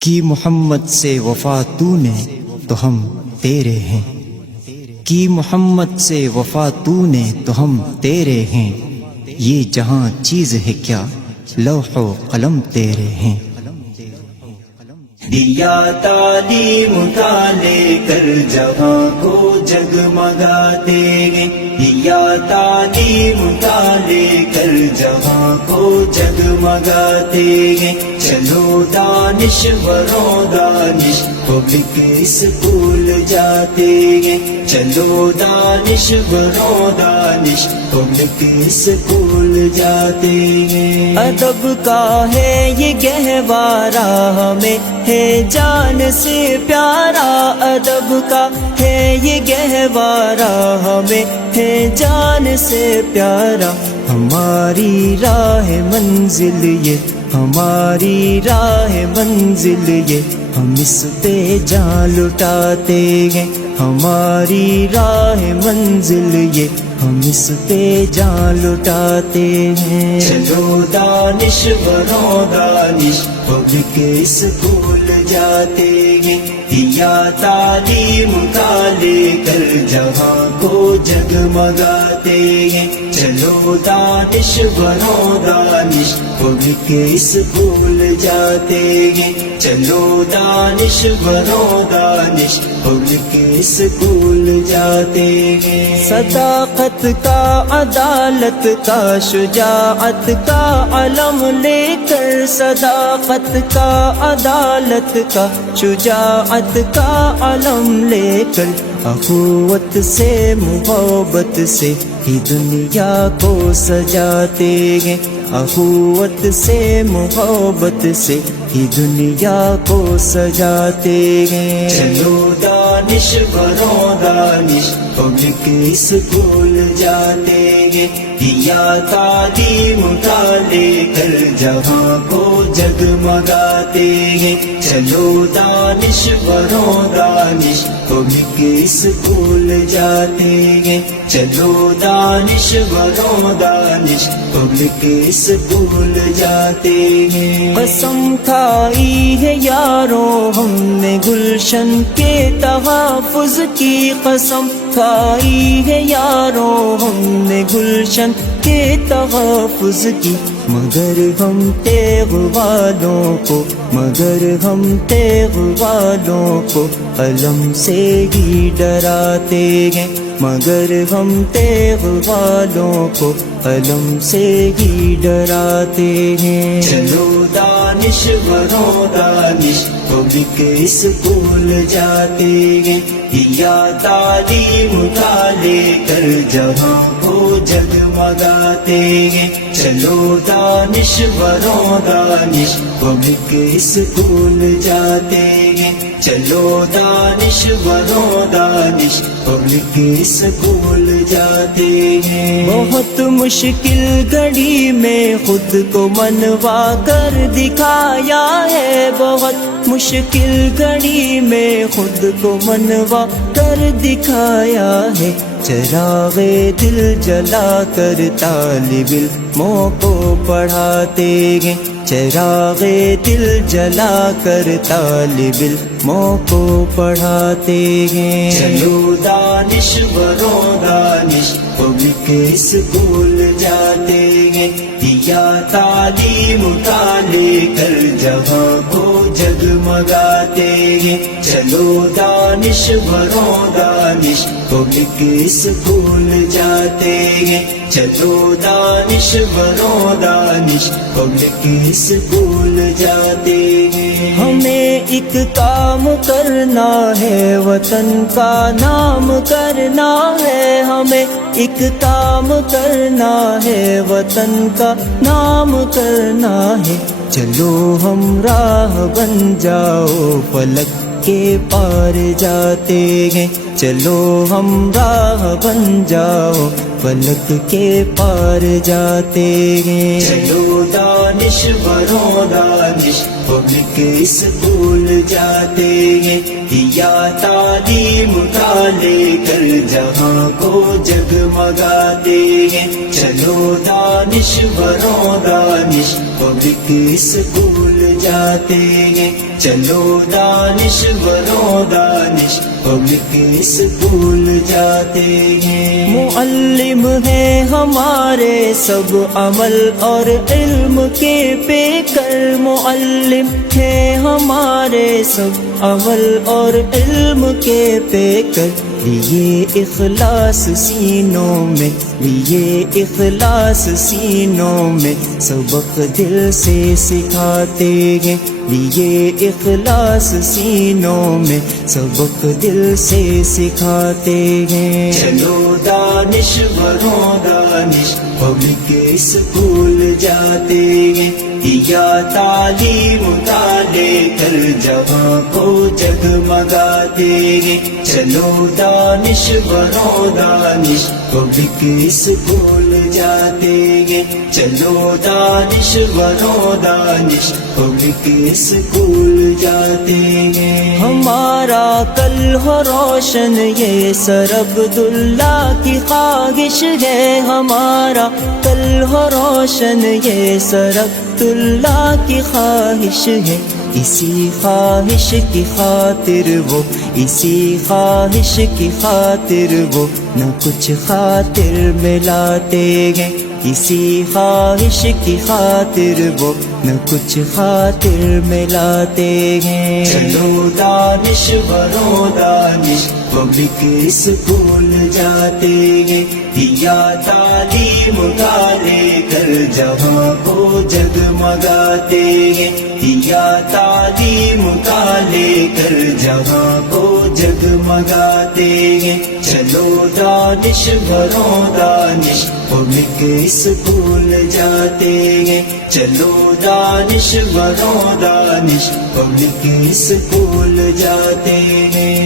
کی محمد سے وفا تو نے تو ہم تیرے ہیں، کی محمد سے وفا تو نے تو ہم تیرے ہیں، یہ جہاں چیز ہے کیا لوح و قلم تیرے ہیں۔ دیا تعلیم کا لے کر جہاں کو جگمگاتے ہیں، دیا تعلیم کا لے کر جہاں کو جگمگاتے ہیں۔ چلو دانشوروں دانش پبلک اسکول جاتے ہیں، چلو دانشوروں دانش پبلک اسکول جاتے ہیں۔ ادب کا ہے یہ گہوارہ ہمیں ہے جان سے پیارا، ادب کا ہے یہ گہوارہ ہمیں ہے جان سے پیارا۔ ہماری راہ منزل یہ، ہماری راہ منزل یہ، ہم اس پہ جان لٹاتے ہیں۔ ہماری راہ منزل یہ، ہم اس پہ جان لٹاتے ہیں۔ چلو دانشوروں دانش پبلک اسکول جاتے ہیں، دیا تعلیم کا لے کر جہاں کو جگمگاتے ہیں۔ چلو دانشوروں دانش پبلک اسکول جاتے ہیں، چلو دانشوروں دانش پبلک اسکول جاتے ہیں۔ صداقت کا، عدالت کا، شجاعت کا علم لے کر، صداقت کا، عدالت کا، شجاعت کا علم لے کر، اخوت سے محبت سے ہی دنیا کو سجاتے ہیں، اخوت سے محبت سے ہی دنیا کو سجاتے ہیں۔ چلو دانشوروں دانش پبلک اسکول جاتے ہیں، دیا تعلیم کا لے کر جہاں کو جگمگاتے ہیں۔ چلو دانشوروں دانش پبلک اسکول جاتے ہیں، چلو دانشوروں دانش پبلک اسکول جاتے ہیں۔ قسم کھائی ہے یاروں ہم نے گلشن کے تحفظ کی، قسم کھائی ہے یاروں ہم نے گلشن کے تحفظ کی، مگر ہم تیغ والوں کو، مگر ہم تیغ والوں کو قلم سے ہی ڈراتے ہیں، مگر ہم تیغ والوں کو قلم سے ہی ڈراتے ہیں۔ چلو دانشوروں دانش پبلک اسکول جاتے ہیں، دیا تعلیم کا لے کر جہاں کو جگمگاتے ہیں۔ چلو دانشوروں دانش پبلک اسکول جاتے ہیں، چلو دانشوروں دانش پبلک اسکول جاتے ہیں۔ بہت مشکل گھڑی میں خود کو منوا کر دکھایا ہے، بہت مشکل گھڑی میں خود کو منوا کر دکھایا ہے، چراغ دل جلا کر طالب علموں کو پڑھاتے ہیں، چراغ دل جلا کر طالب علموں کو پڑھاتے ہیں۔ چلو دانشوروں دانش پبلک اسکول جاتے ہیں، دیا تعلیم کا لے کر جہاں کو جگمگاتے ہیں۔ چلو دانشوروں دانش پبلک اسکول جاتے ہیں، چلو دانشوروں دانش پبلک اسکول جاتے ہیں۔ ہمیں ایک کام کرنا ہے، وطن کا نام کرنا ہے، ہمیں ایک کام کرنا ہے، وطن کا نام کرنا ہے۔ چلو ہم راہ بن جاؤ فلک کے پار جاتے ہیں، چلو ہم راہ بن جاؤ فلک کے پار جاتے ہیں۔ چلو دانشوروں دانش پبلک اسکول جاتے ہیں، دیا تعلیم کا لے کر جہاں کو جگمگاتے ہیں۔ چلو دانشوروں دانش پبلک اسکول جاتے ہیں چلو دانشوروں دانش پبلک اسکول جاتے ہیں معلم ہے ہمارے سب عمل اور علم کے پیکر معلم ہے ہمارے سب عمل اور علم کے پیکر لیے اخلاص سینوں میں لیے اخلاص سینوں میں سبق دل سے سکھاتے ہیں لیے اخلاص سینوں میں سبق دل سے سکھاتے ہیں چلو دانشوروں دانش پبلک اسکول جاتے ہیں یا تعلیم کا لے کر جہاں کو جگمگاتے ہیں چلو دانشوروں دانش پبلک اسکول جاتے ہیں چلو دانشوروں دانش پبلک اسکول جاتے ہیں ہمارا کل ہو روشن یہ سر عبداللہ کی خواہش ہے ہمارا کل ہو روشن یہ سر عبداللہ کی خواہش ہے اسی خواہش کی خاطر وہ اسی خواہش کی خاطر وہ نہ کچھ خاطر ملاتے ہیں اسی خواہش کی خاطر وہ نہ کچھ خاطر ملاتے ہیں چلو دانشوروں دانش پبلک اسکول جاتے ہیں یا تعلیم کا لے کر جہاں کو جگمگاتے ہیں یا تعلیم کا لے کر جہاں کو جگمگاتے ہیں چلو دانشوروں دانش پبلک اسکول جاتے ہیں چلو دانشوروں دانش پبلک اسکول جاتے ہیں